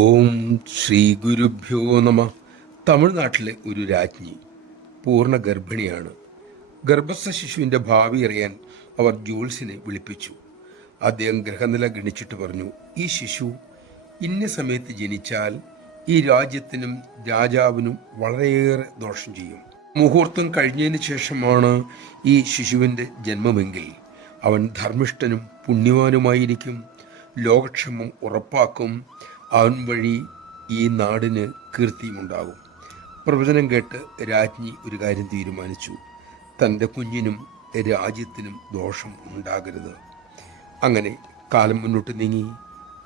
ഓം ശ്രീ ഗുരുഭ്യോ നമ. തമിഴ്നാട്ടിലെ ഒരു രാജ്ഞി പൂർണ്ണ ഗർഭിണിയാണ്. ഗർഭസ്ഥ ശിശുവിൻ്റെ ഭാവി അറിയാൻ അവർ ജ്യോത്സ്യനെ വിളിപ്പിച്ചു. അദ്ദേഹം ഗ്രഹനില ഗണിച്ചിട്ട് പറഞ്ഞു, ഈ ശിശു ഇന്ന സമയത്ത് ജനിച്ചാൽ ഈ രാജ്യത്തിനും രാജാവിനും വളരെയേറെ ദോഷം ചെയ്യും. മുഹൂർത്തം കഴിഞ്ഞതിന് ശേഷമാണ് ഈ ശിശുവിൻ്റെ ജന്മമെങ്കിൽ അവൻ ധർമ്മിഷ്ഠനും പുണ്യവാനുമായിരിക്കും, ലോകക്ഷേമം ഉറപ്പാക്കും, അവൻ വഴി ഈ നാടിന് കീർത്തിയുമുണ്ടാകും. പ്രവചനം കേട്ട് രാജ്ഞി ഒരു കാര്യം തീരുമാനിച്ചു, തൻ്റെ കുഞ്ഞിനും രാജ്യത്തിനും ദോഷം ഉണ്ടാകരുത്. അങ്ങനെ കാലം മുന്നോട്ട് നീങ്ങി.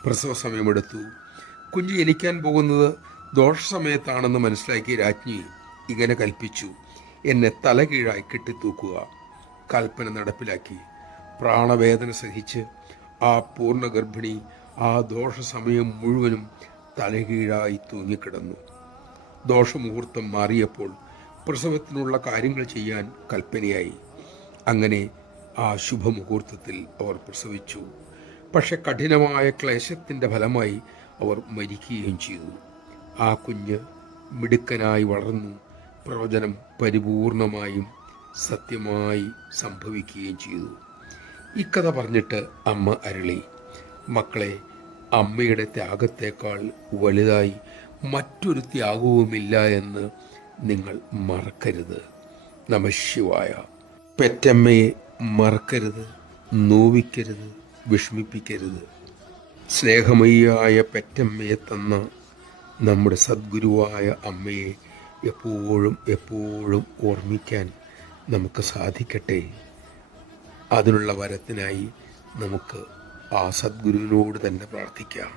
പ്രസവ സമയമെടുത്തു. കുഞ്ഞ് ജനിക്കാൻ പോകുന്നത് ദോഷസമയത്താണെന്ന് മനസ്സിലാക്കിയ രാജ്ഞി ഇങ്ങനെ കൽപ്പിച്ചു, എന്നെ തലകീഴായി കെട്ടിത്തൂക്കുക. കൽപ്പന നടപ്പിലാക്കി. പ്രാണവേദന സഹിച്ച് ആ പൂർണ്ണ ഗർഭിണി ആ ദോഷസമയം മുഴുവനും തലകീഴായി തൂങ്ങിക്കിടന്നു. ദോഷമുഹൂർത്തം മാറിയപ്പോൾ പ്രസവത്തിനുള്ള കാര്യങ്ങൾ ചെയ്യാൻ കൽപ്പനയായി. അങ്ങനെ ആ ശുഭമുഹൂർത്തത്തിൽ അവർ പ്രസവിച്ചു. പക്ഷെ കഠിനമായ ക്ലേശത്തിൻ്റെ ഫലമായി അവർ മരിക്കുകയും ചെയ്തു. ആ കുഞ്ഞ് മിടുക്കനായി വളർന്നു. പ്രവചനം പരിപൂർണമായും സത്യമായി സംഭവിക്കുകയും ചെയ്തു. ഇക്കഥ പറഞ്ഞിട്ട് അമ്മ അരുളി, മക്കളെ, അമ്മയുടെ ത്യാഗത്തേക്കാൾ വലുതായി മറ്റൊരു ത്യാഗവുമില്ല എന്ന് നിങ്ങൾ മറക്കരുത്. നമഃശിവായ. പെറ്റമ്മയെ മറക്കരുത്, നോവിക്കരുത്, വിഷമിപ്പിക്കരുത്. സ്നേഹമയിയായ പെറ്റമ്മയെ തന്ന നമ്മുടെ സദ്ഗുരുവായ അമ്മയെ എപ്പോഴും എപ്പോഴും ഓർമ്മിക്കാൻ നമുക്ക് സാധിക്കട്ടെ. അതിനുള്ള വരത്തിനായി നമുക്ക് ആ സദ്ഗുരുവിനോട് തന്നെ പ്രാർത്ഥിക്കാം.